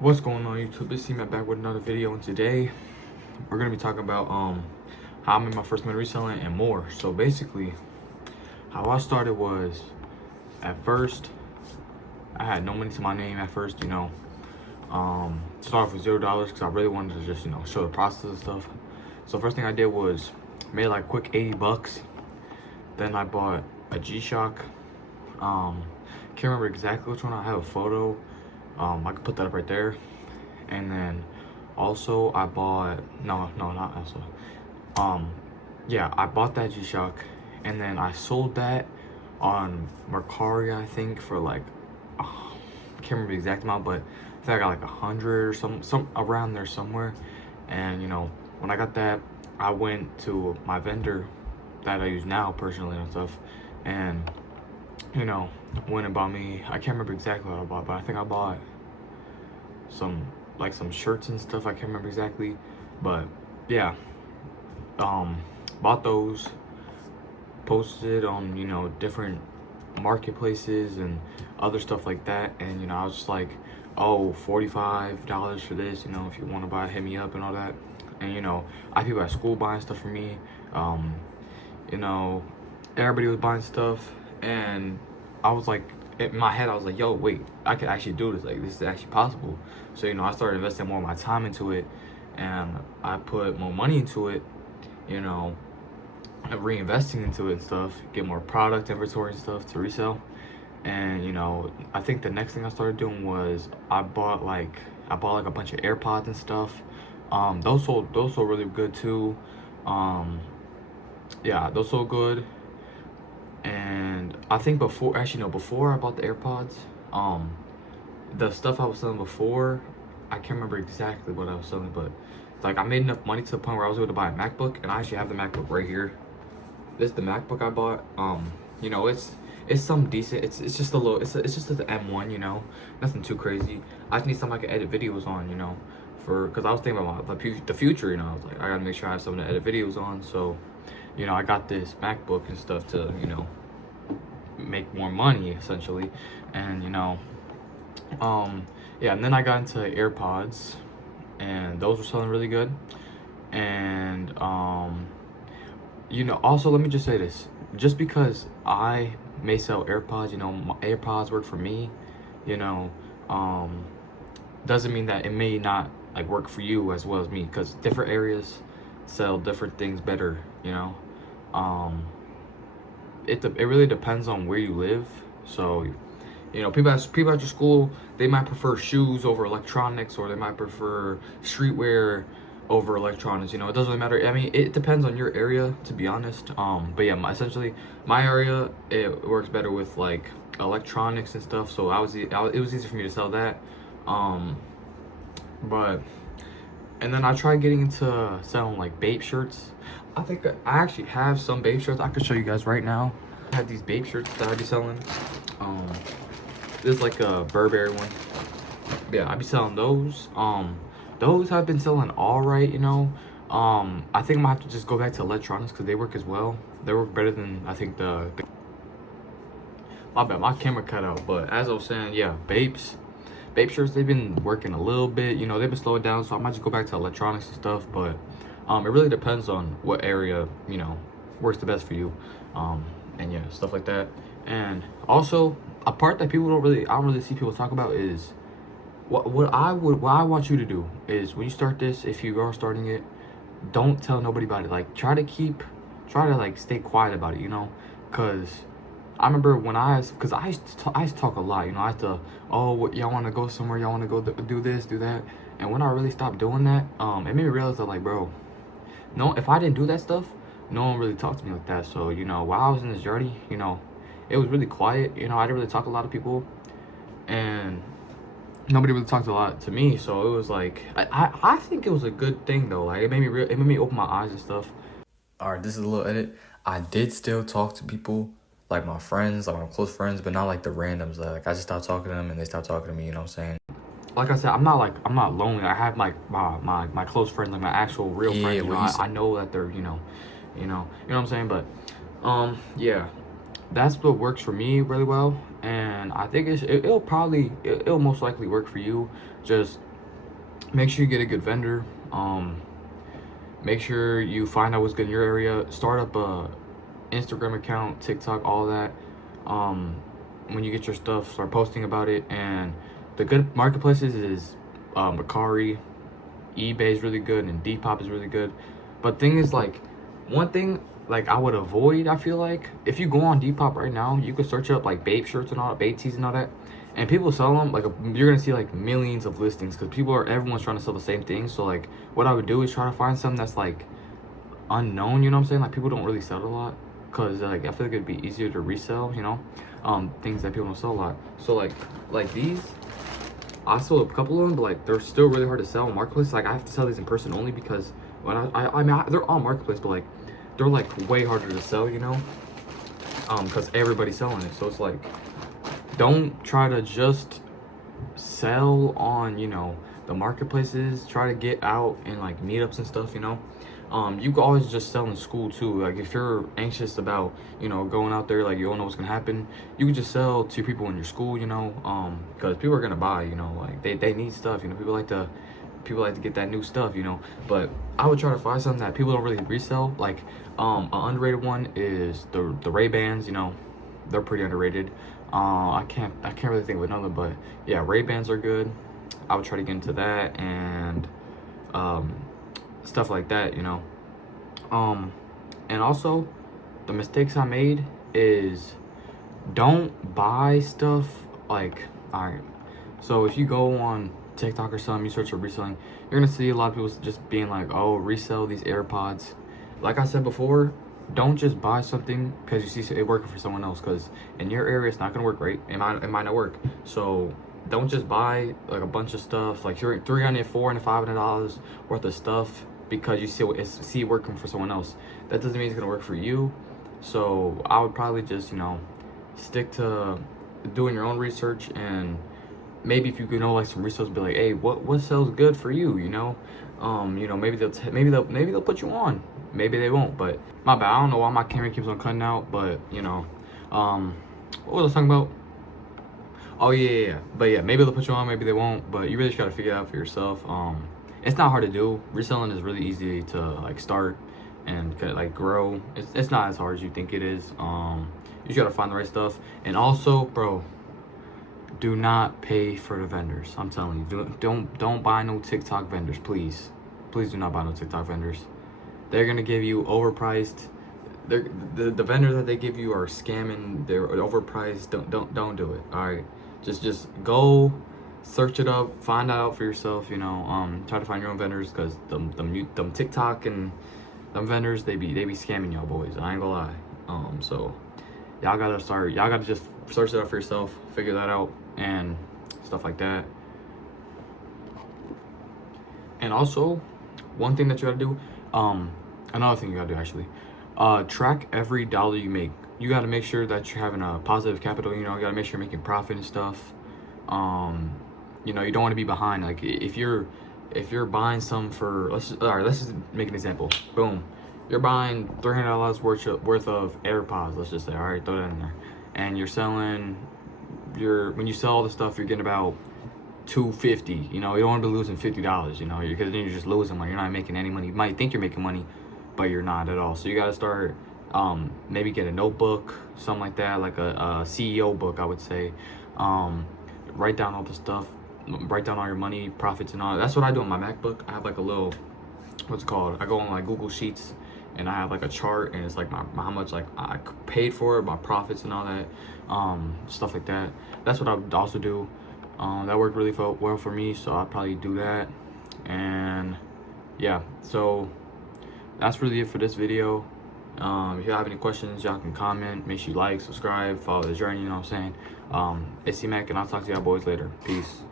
What's going on, YouTube? It's C-Mac back with another video, and today we're gonna be talking about how I made my first money reselling and more. So basically, how I started was, at first I had no money to my name at first. Start off with $0 because I really wanted to just show the process and stuff. So first thing I did was made like quick 80 bucks. Then I bought a G-Shock. Can't remember exactly which one. I have a photo. I could put that up right there. And then also I bought not also. Yeah, I bought that G-Shock, and then I sold that on Mercari, I think, for like can't remember the exact amount, but I think I got like 100 or some around there somewhere. And when I got that, I went to my vendor that I use now personally and stuff, and went and bought me, I can't remember exactly what I bought, but I think I bought some shirts and stuff. I can't remember exactly, but yeah, bought those, posted on different marketplaces and other stuff like that. And I was just like, oh, $45 for this, if you want to buy it, hit me up and all that. And I had people at school buying stuff for me. Everybody was buying stuff, and I was like, in my head I was like, yo, wait, I could actually do this. Like, this is actually possible. So I started investing more of my time into it, and I put more money into it, and reinvesting into it and stuff, get more product inventory and stuff to resell. And I think the next thing I started doing was I bought like a bunch of AirPods and stuff. Those sold really good too. Yeah, those sold good. And I think before I bought the AirPods, the stuff I was selling before, I can't remember exactly what I was selling, but like I made enough money to the point where I was able to buy a MacBook, and I actually have the MacBook right here. This is the MacBook I bought. It's some decent. It's just a little. It's just the M1. Nothing too crazy. I just need something I can edit videos on. Because I was thinking about the future. I was like, I gotta make sure I have something to edit videos on. So, I got this MacBook and stuff to make more money essentially. And yeah, and then I got into AirPods, and those were selling really good. And also, let me just say this: just because I may sell AirPods, my AirPods work for me, doesn't mean that it may not like work for you as well as me, because different areas sell different things better. It really depends on where you live. So people at your school, they might prefer shoes over electronics, or they might prefer streetwear over electronics. It doesn't really matter. I mean, it depends on your area, to be honest. But yeah, essentially my area, it works better with like electronics and stuff, so it was easy for me to sell that. But and then I tried getting into selling like Bape shirts. I think I actually have some Bape shirts I could show you guys right now. I have these Bape shirts that I be selling. This is like a Burberry one. Yeah, I be selling those. Those have been selling all right. I think I'm gonna have to just go back to electronics because they work as well. They work better than I think my bad, my camera cut out. But as I was saying, yeah, Bape shirts, they've been working a little bit. They've been slowing down, so I might just go back to electronics and stuff. But it really depends on what area works the best for you. And yeah, stuff like that. And also, a part that I don't really see people talk about is what I want you to do is, when you start this, if you are starting it, don't tell nobody about it. Like, try to like stay quiet about it, because I remember when I used to talk a lot. I used to, oh, y'all want to go somewhere, y'all want to go do this, do that. And when I really stopped doing that, it made me realize that, like, bro, no, if I didn't do that stuff, no one really talked to me like that. So while I was in this journey, it was really quiet. I didn't really talk to a lot of people, and nobody really talked a lot to me. So it was like, I think it was a good thing though. Like, it made me open my eyes and stuff. All right, this is a little edit. I did still talk to people, like my friends, like my close friends, but not like the randoms. Like, I just stopped talking to them and they stopped talking to me. You know what I'm saying? Like I said, I'm not lonely. I have like my close friends, like my actual real friends. I know that they're you know what I'm saying. But yeah, that's what works for me really well, and I think it'll most likely work for you. Just make sure you get a good vendor. Make sure you find out what's good in your area. Start up a Instagram account, TikTok, all that. When you get your stuff, start posting about it. And the good marketplaces is Mercari, eBay is really good, and Depop is really good. But thing is, like, one thing like I would avoid, I feel like, if you go on Depop right now, you could search up like babe shirts and all that, babe tees and all that, and people sell them. Like, you're gonna see like millions of listings because everyone's trying to sell the same thing. So like, what I would do is try to find something that's like unknown. You know what I'm saying? Like, people don't really sell it a lot because like I feel like it'd be easier to resell. You know, things that people don't sell a lot. So like these. I sold a couple of them, but like they're still really hard to sell on marketplace. Like, I have to sell these in person only because when I mean they're on marketplace, but like they're like way harder to sell, you know, because everybody's selling it. So it's like, don't try to just sell on, you know, the marketplaces. Try to get out and like meetups and stuff, you know. You can always just sell in school too. Like, if you're anxious about, you know, going out there, like you don't know what's gonna happen, you can just sell to people in your school, you know, because people are gonna buy, you know, like they need stuff, you know. People like to get that new stuff, you know. But I would try to find something that people don't really resell. Like, an underrated one is the Ray-Bans, you know. They're pretty underrated. I can't really think of another, but yeah, Ray-Bans are good. I would try to get into that, and stuff like that, you know. And also, the mistakes I made is, don't buy stuff like, all right, so if you go on TikTok or something, you search for reselling, you're gonna see a lot of people just being like, oh, resell these AirPods. Like I said before, don't just buy something because you see it working for someone else, because in your area it's not gonna work, right? It might not work. So don't just buy like a bunch of stuff, like $300, $400, $500 worth of stuff because you see it working for someone else. That doesn't mean it's gonna work for you. So I would probably just, you know, stick to doing your own research, and maybe if you know like some resources, be like, hey, what sells good for you, you know. You know, maybe they'll put you on, maybe they won't. But my bad, I don't know why my camera keeps on cutting out, but you know, what was I talking about? Oh yeah. But yeah, maybe they'll put you on, maybe they won't, but you really just gotta figure it out for yourself. It's not hard to do. Reselling is really easy to like start and like grow. It's not as hard as you think it is. You just gotta find the right stuff. And also, bro, do not pay for the vendors. I'm telling you, don't buy no TikTok vendors, please. Please do not buy no TikTok vendors. They're gonna give you overpriced. The vendors that they give you are scamming. They're overpriced. Don't do it. All right, just go search it up, find out for yourself. You know, try to find your own vendors, because them TikTok and them vendors, they be scamming y'all boys. I ain't gonna lie. So y'all gotta just search it out for yourself, figure that out, and stuff like that. And also, one thing that you gotta do, another thing you gotta do actually, track every dollar you make. You gotta make sure that you're having a positive capital. You know, you gotta make sure you're making profit and stuff. You know, you don't want to be behind. Like, if you're buying some for, let's just make an example. Boom, you're buying $300 worth of AirPods. Let's just say, all right, throw that in there, and you're selling when you sell all the stuff, you're getting about $250. You know, you don't want to be losing $50. You know, because then you're just losing. Like, you're not making any money. You might think you're making money, but you're not at all. So you got to start, maybe get a notebook, something like that, like a CEO book, I would say. Write down all the stuff, write down all your money, profits, and all. That's what I do on my MacBook. I have like a little, what's it called? I go on like Google Sheets, and I have like a chart, and it's like my how much like I paid for it, my profits and all that, stuff like that. That's what I would also do. That worked really well for me, so I'll probably do that. And yeah, so that's really it for this video. If you have any questions, y'all can comment. Make sure you like, subscribe, follow the journey, you know what I'm saying. It's C-Mac, and I'll talk to y'all boys later. Peace.